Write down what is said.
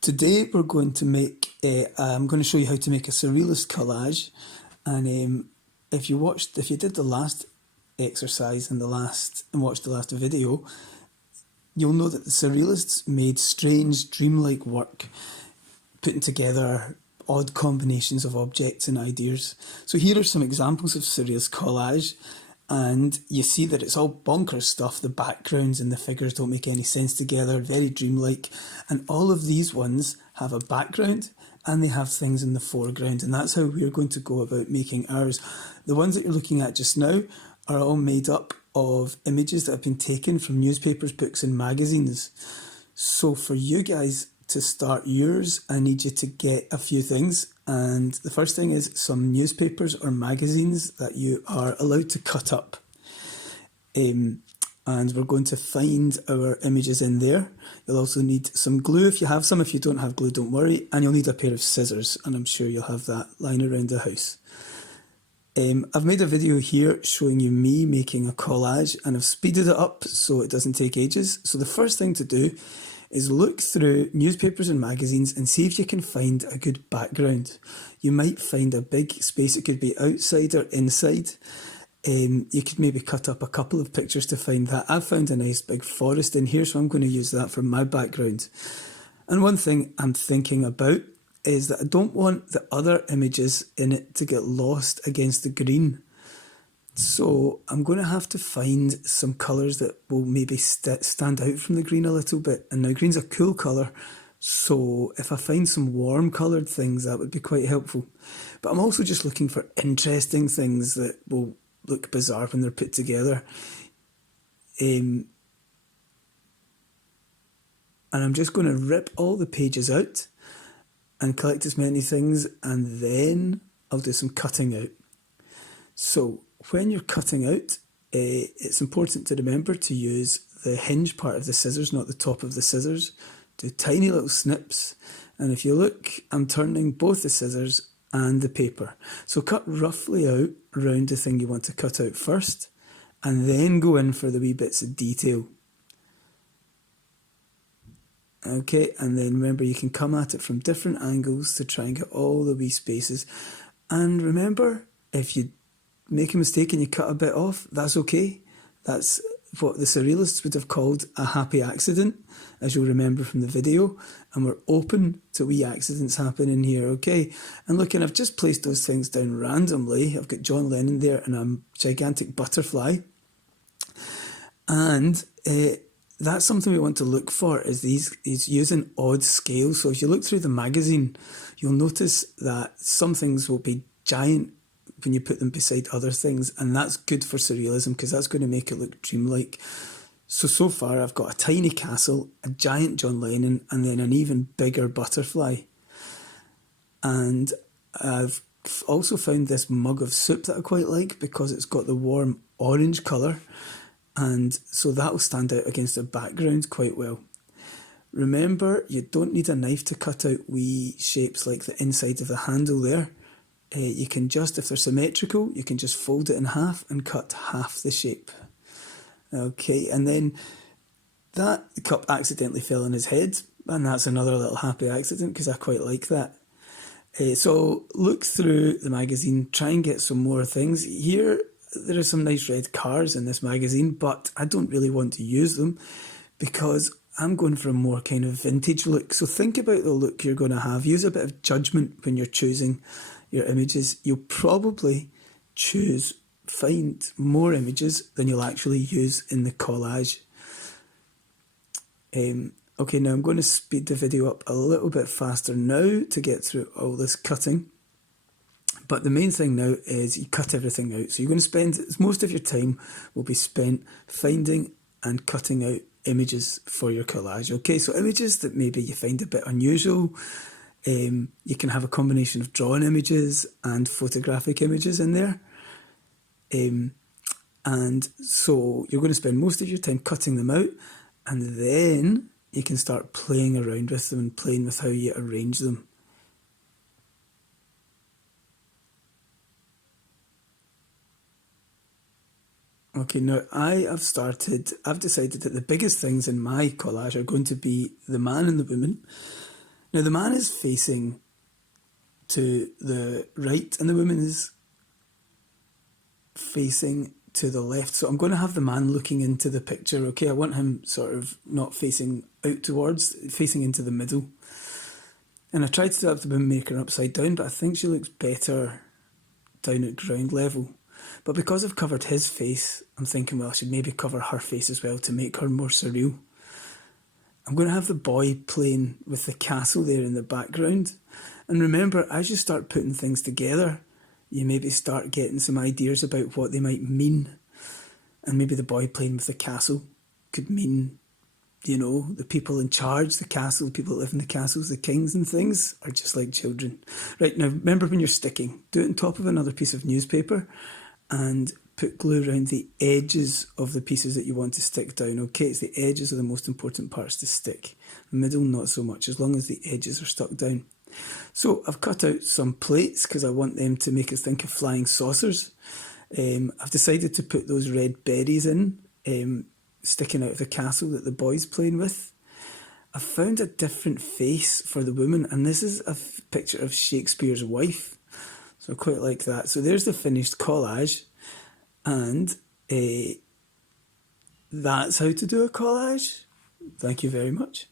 Today we're going to I'm going to show you how to make a surrealist collage, and if you did the last exercise and watched the last video, you'll know that the surrealists made strange, dreamlike work, putting together odd combinations of objects and ideas. So here are some examples of surrealist collage, and you see that it's all bonkers stuff. The backgrounds and the figures don't make any sense together, very dreamlike. And all of these ones have a background and they have things in the foreground. And that's how we're going to go about making ours. The ones that you're looking at just now are all made up of images that have been taken from newspapers, books and magazines. So for you guys to start yours, I need you to get a few things. And the first thing is some newspapers or magazines that you are allowed to cut up. And we're going to find our images in there. You'll also need some glue if you have some. If you don't have glue, don't worry. And you'll need a pair of scissors, and I'm sure you'll have that lying around the house. I've made a video here showing you me making a collage, and I've speeded it up so it doesn't take ages. So the first thing to do is look through newspapers and magazines and see if you can find a good background. You might find a big space. It could be outside or inside. You could maybe cut up a couple of pictures to find that. I've found a nice big forest in here, so I'm going to use that for my background. And one thing I'm thinking about is that I don't want the other images in it to get lost against the green. So I'm going to have to find some colours that will maybe stand out from the green a little bit. And now green's a cool colour, so if I find some warm coloured things, that would be quite helpful. But I'm also just looking for interesting things that will look bizarre when they're put together. And I'm just going to rip all the pages out and collect as many things, and then I'll do some cutting out. So when you're cutting out, it's important to remember to use the hinge part of the scissors, not the top of the scissors. Do tiny little snips, and if you look, I'm turning both the scissors and the paper. So cut roughly out around the thing you want to cut out first, and then go in for the wee bits of detail. Okay, and then remember you can come at it from different angles to try and get all the wee spaces. And remember, if you make a mistake and you cut a bit off, that's okay. That's what the surrealists would have called a happy accident, as you'll remember from the video. And we're open to wee accidents happening here, okay? And look, and I've just placed those things down randomly. I've got John Lennon there and a gigantic butterfly. And that's something we want to look for, is these using odd scales. So if you look through the magazine, you'll notice that some things will be giant when you put them beside other things, and that's good for surrealism because that's going to make it look dreamlike. So far I've got a tiny castle, a giant John Lennon, and then an even bigger butterfly. And I've also found this mug of soup that I quite like because it's got the warm orange colour, and so that will stand out against the background quite well. Remember, you don't need a knife to cut out wee shapes like the inside of the handle there. You can just, if they're symmetrical, you can just fold it in half and cut half the shape. Okay, and then that cup accidentally fell on his head, and that's another little happy accident because I quite like that. So look through the magazine, try and get some more things. Here, there are some nice red cars in this magazine, but I don't really want to use them because I'm going for a more kind of vintage look. So think about the look you're going to have. Use a bit of judgment when you're choosing your images. You'll probably find more images than you'll actually use in the collage. Okay, now I'm going to speed the video up a little bit faster now to get through all this cutting. But the main thing now is you cut everything out. So you're going to spend, most of your time will be spent finding and cutting out images for your collage. Okay, so images that maybe you find a bit unusual. You can have a combination of drawn images and photographic images in there. And so you're going to spend most of your time cutting them out, and then you can start playing around with them and playing with how you arrange them. Okay, now I've decided that the biggest things in my collage are going to be the man and the woman. Now the man is facing to the right and the woman is facing to the left. So I'm going to have the man looking into the picture, okay? I want him sort of not facing out towards, facing into the middle. And I tried to have the woman make her upside down, but I think she looks better down at ground level. But because I've covered his face, I'm thinking, well, I should maybe cover her face as well to make her more surreal. I'm going to have the boy playing with the castle there in the background. And remember, as you start putting things together, you maybe start getting some ideas about what they might mean. And maybe the boy playing with the castle could mean, you know, the people in charge, the castle, the people that live in the castles, the kings and things are just like children. Right, now remember when you're sticking, do it on top of another piece of newspaper and put glue around the edges of the pieces that you want to stick down. Okay, it's the edges are the most important parts to stick. The middle, not so much, as long as the edges are stuck down. So I've cut out some plates because I want them to make us think of flying saucers. I've decided to put those red berries in, sticking out of the castle that the boy's playing with. I've found a different face for the woman, and this is a picture of Shakespeare's wife. So I quite like that. So there's the finished collage, and that's how to do a collage. Thank you very much.